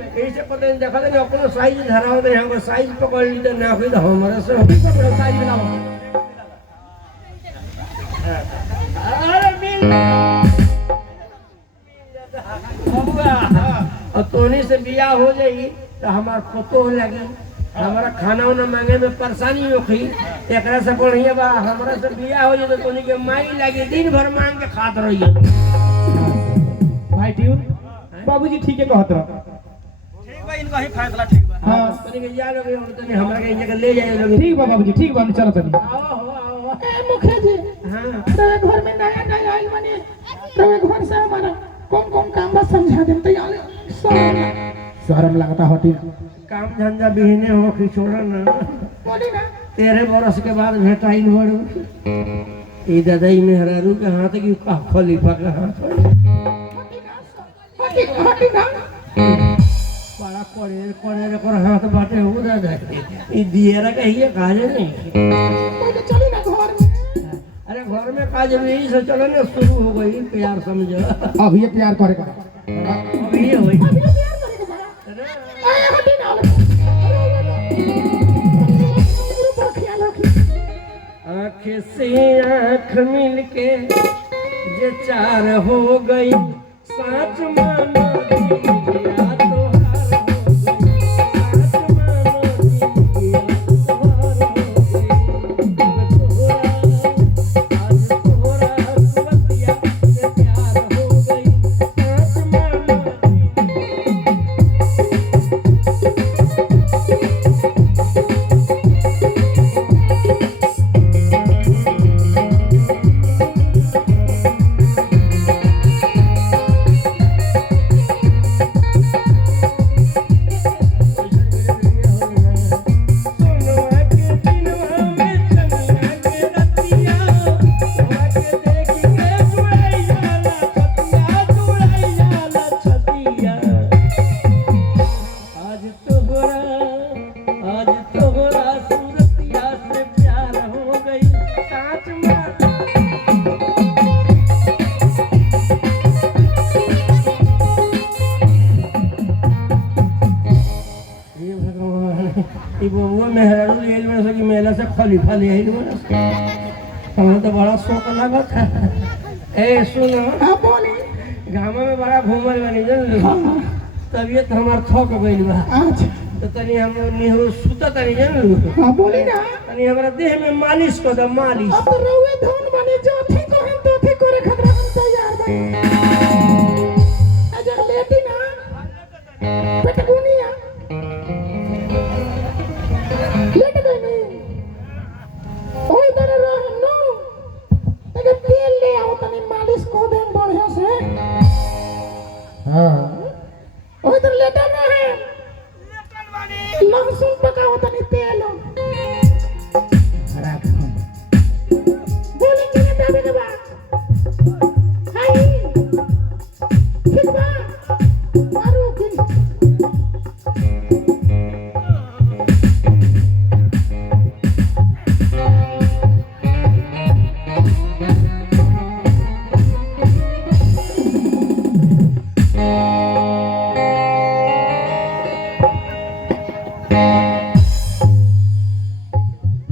ऐसे पता नहीं देखा नहीं अपनो साइज धरा होते हमको साइज पकड़ ली तो ना कोई तो हमारे से साइज बनाओ अरे मिल और तोनी से बियाह हो जाई तो हमार फोटो लगी हमारा खाना वाना मांगे में परेशानी होखी एकरा से बढ़िया बा हमरा से बियाह हो जाए तो तोनी के माई लगी दिन भर मांग के खात रहिए भाई ट्यून बाबूजी ठीक है कहत रह ठीक बा इनका ही फैसला ठीक बा हां तोनी के जा लोगे और तोनी हमरा के इनके ले जाए लोगे ठीक बा बाबूजी ठीक बा चलो चलो आओ ए मुखिया जी हां तेरे घर में नया नया आइल बने तेरे घर से हमारा कौन कौन काम बा समझा दे तो यार शर्म लगता होती काम धंधा बिहने हो कि छोड़ा ना बोली ना 13 बरस के बाद भेटाई बड़ू ई दादाई मेहरारू के हाथ की खलीफा के हाथ हटी ना बड़ा कोड़े कर हाथ बाटे हो दादा ई दिएरा कहिए काजे नहीं पहले चली ना घर में अरे घर में काज भी यही से चलो ना शुरू हो गई प्यार समझो अब ये प्यार करेगा अब ये होई अभी प्यार करेगा बड़ा ए हटी ना पूरा ख्याल रखी आँख से आँख मिल के जे चार हो गई साच मानो दिया तोहार हो गई साच मानो दिया तोहार हो गई आज तोहरा सुरतिया से प्यार हो गई साच मानो मेला से खलीफा ले आई हमें तो बड़ा शौक लगा था ए सुनो हां बोली गाँव में बड़ा घूमल बनी जन तबियत हमार थक गइल बा अच्छा तो तनी हम निहू सुता तनी जन हां बोली ना तनी हमरा देह में मालिश कर दे मालिश अब तो रहुए धन बने जो थी को हम तो थी करे खतरा हम तैयार बने अगर लेटी ना पेटकुनिया लेट गई ओए इधर रह नो अगर तेल ले आओ तनी मालिश को दे बढ़िया से हां ओए इधर लेटा ना है लहसुन पकाओ तनी तेल राख बोली कि ने दाबे के बा हाय ठीक बा आरो की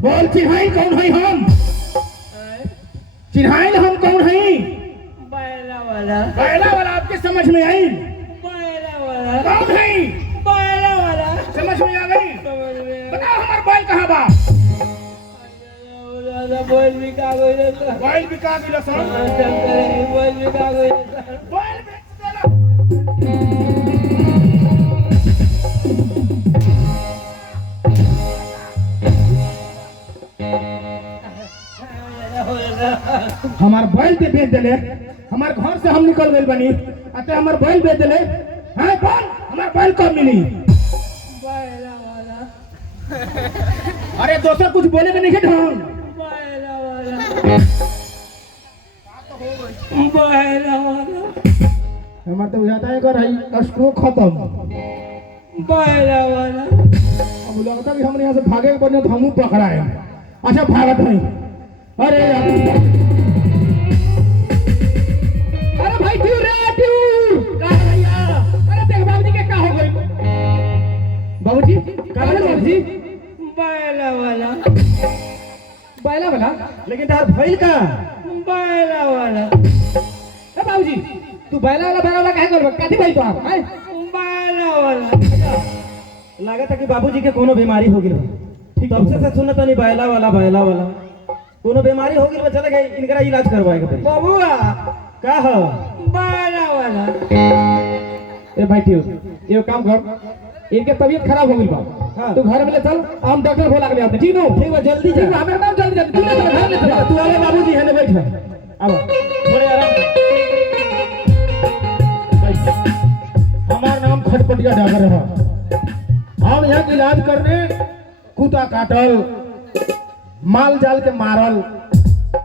बोल चिन्हाई कौन है हम चिन्हाई हम कौन है बैला वाला पहला वाला आपके समझ में आई बैला वाला कौन है बैला वाला समझ में आ गई समझ में बताओ हमार बैल कहाँ बा दादा बोल भी का गइल तो बैल बिका गेल सर चल करे बोल भी का गइल बैल बेच देला हमार बैल के बेच देले हमार घर से हम निकल गए बनी अते हमार बैल बेच देले हैं बोल हमार बैल कब मिली बैला वाला अरे दोसर कुछ बोले के नहीं है ढंग बैला वाला बैला वाला हमार तो बुझाता है कर है स्ट्रोक खत्म बैला वाला अब लगता भी हम यहाँ से भागे के बने तो हमू पकड़ाए अच्छा भागत है अरे अरे भाई क्यों रे क्यों का भैया अरे देख बाबूजी के का हो गई बाबूजी का भेल बाबूजी? बैला वाला बैला वाला लेकिन तार भइल का? बैला वाला ए बाबूजी तू बैला वाला काहे करबो? काथी भइल तो आप? हैं? बैला वाला लागत है कि बाबूजी के कोनो बीमारी हो गई ठीक तब से सुनता नहीं बैला वाला कोनो बीमारी हो गई चले गए इनका इलाज करवाएगा पड़ी बबुआ का हो बैला वाला ए भाई ठीक ये काम कर इनके तबीयत खराब हो गई बा हाँ। तू घर में ले चल हम डॉक्टर को लागले आते ठीक नो ठीक है जल्दी जा ठीक है हमें नाम जल्दी तू ले चल घर ले चल तू आवे बाबूजी है ना बैठ अब थोड़े आराम हमारा नाम खटपटिया डागर है हम यहाँ के इलाज करने कुत्ता काटल माल जाल के मारल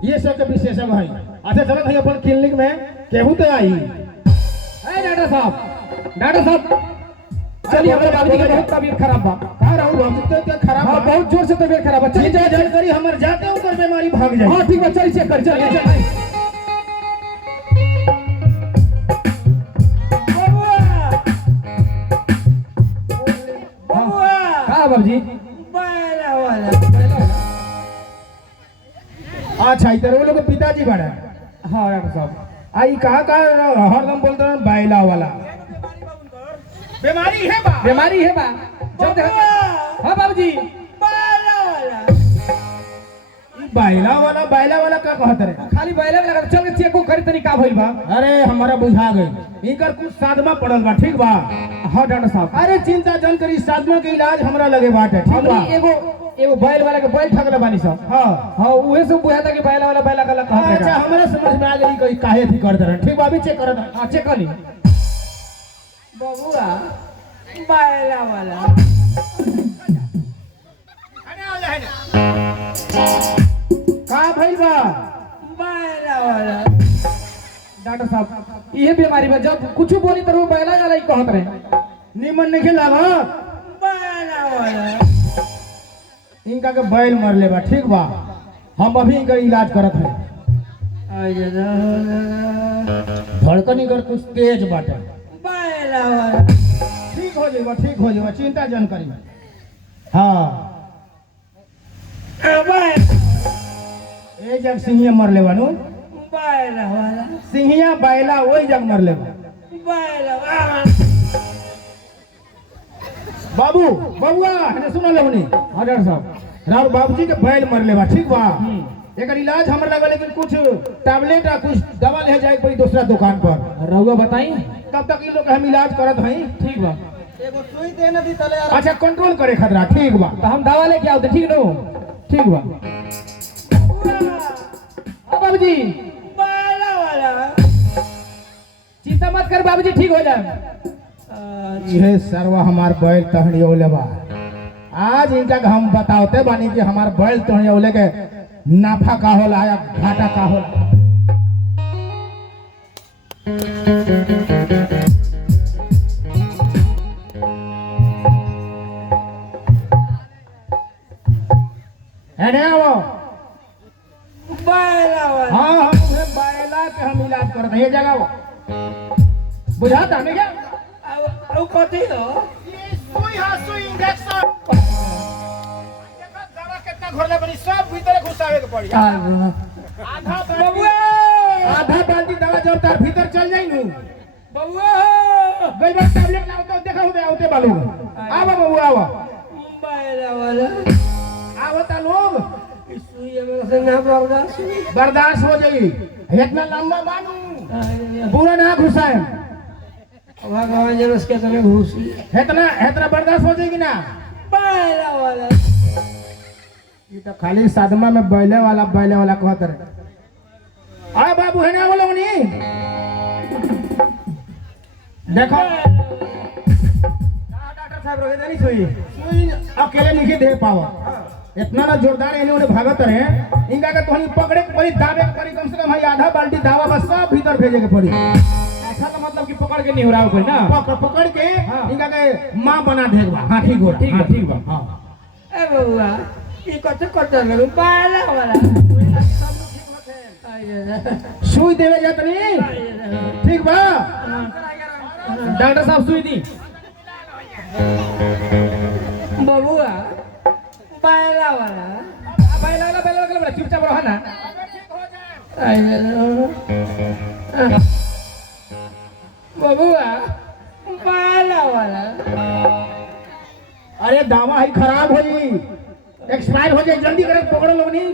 ये सब के विशेषज्ञ है अच्छा चलत है अपन क्लिनिक में केहू तो आई डॉक्टर साहब चलिए हमारे बाबूजी की बहुत तबीयत खराब बा कहाँ रहूँ बहुत खराब बा बहुत जोर से तबीयत खराब है चलिए जानकारी हमारे जाते हो कर बीमारी भाग जाए हाँ ठीक है चलिए चेक कर चलिए बाबूजी बैला वाला अच्छा इधर वो लोग पिताजी बड़ा हाँ डॉक्टर साहब आई कहाँ हरदम बोलते हैं बैला वाला बीमारी है बा जब हाँ बाबूजी बैला वाला का कहते रहे खाली बैला वाला चल के चेक करी तनी का भइल बा अरे हमारा बुझा गई इनकर कुछ साधमा पड़ल बा ठीक बा हाँ डॉक्टर साहब अरे चिंता जन करी साधमा के इलाज हमरा लगे बाटे ठीक बा एगो बैल वाला के बैल ठगले बानी सब हां उहे सब बुझाता कि बैला वाला बैला का कहत है अच्छा हमरा समझ में आ गई कोई काहे थी कर दरन ठीक बा अभी चेक करत हां चेक कर ली बबुआ बैला वाला का भइल बा बैला वाला डॉक्टर साहब ये बीमारी में जब कुछ बोली तो वो बैला वाला ही कहत रहे निमन नहीं लागत बैला वाला इनका के बैल मर ले बा ठीक बा हम अभी इनका इलाज करत है धड़कन इनकर कुछ तेज बाटे बैला वाला ठीक हो जाएगा चिंता जन करी हाँ ए जग सिंहिया मर ले बानू बैला वाला सिंहिया बैला वही जग मर ले बैला वाला बबुआ हने सुना लेवनी हाँ डॉक्टर साहब राव बाबूजी के बैल मर ले बा ठीक बा एकर इलाज हमरा लगा लेकिन कुछ टैबलेट या कुछ दवा ले जाए कोई दूसरा दुकान पर रहुआ बताई तब तक इन लोग हम इलाज करत हई ठीक बा एगो सुई दे ना दी तले अच्छा कंट्रोल करे खतरा ठीक बा तो हम दवा लेके आओ ठीक नो ठीक बा बाबूजी बैला वाला चिंता मत कर बाबूजी ठीक हो जाए ये सर्व हमार बैल तहनी ओले बा आज इनका हम बताते बानी कि हमार बैल तहनी ओले के नाफा का होला या घाटा का होला बैला वाला हाँ हम उन्हें बैला के हम इलाज करते हैं ये जगह बुझाता नहीं क्या अब कथी हो सुई इंजेक्शन दवा कितना घोरले बनी सब भीतर घुसावे के पड़ी आधा बाल्टी दवा जब तार भीतर चल जाई नु बबुआ गई बार टैबलेट लाओ तो देखा होते आउते बालू आवा बबुआ आवा बैला वाला आवता लोग सुई हमरा से ना बर्दाश्त हो जाई इतना लंबा बानू पूरा ना घुसाए भगवान जन उसके तने घुसी इतना बर्दाश्त हो जाएगी ना बैला वाला ये तो खाली साधमा में बैले वाला कहते रहे अरे बाबू है ना वो लोग नहीं देखो डॉक्टर साहब रोके देनी सुई अकेले नहीं दे पावा इतना ना जोरदार इन्होंने भागत रहे इनका के तोहनी पकड़े के पड़ी दावे के पड़ी कम से कम भाई आधा बाल्टी दावा बस सब भीतर भेजे के पड़ी ऐसा तो मतलब कि पकड़ के नहीं हो रहा कोई ना पकड़ के इनका के मां बना देगा हां ठीक हो ठीक बा हां ए बबुआ ई कते कते लगे बैला वाला सुई देवे जतनी ठीक बा डॉक्टर साहब सुई दी वाला बैला वाला चुपचाप रहो ना। बबुआ बाला वाला। अरे दवा ही खराब होई, एक्सपायर हो जाए, जल्दी करे पकड़ो लोग नहीं।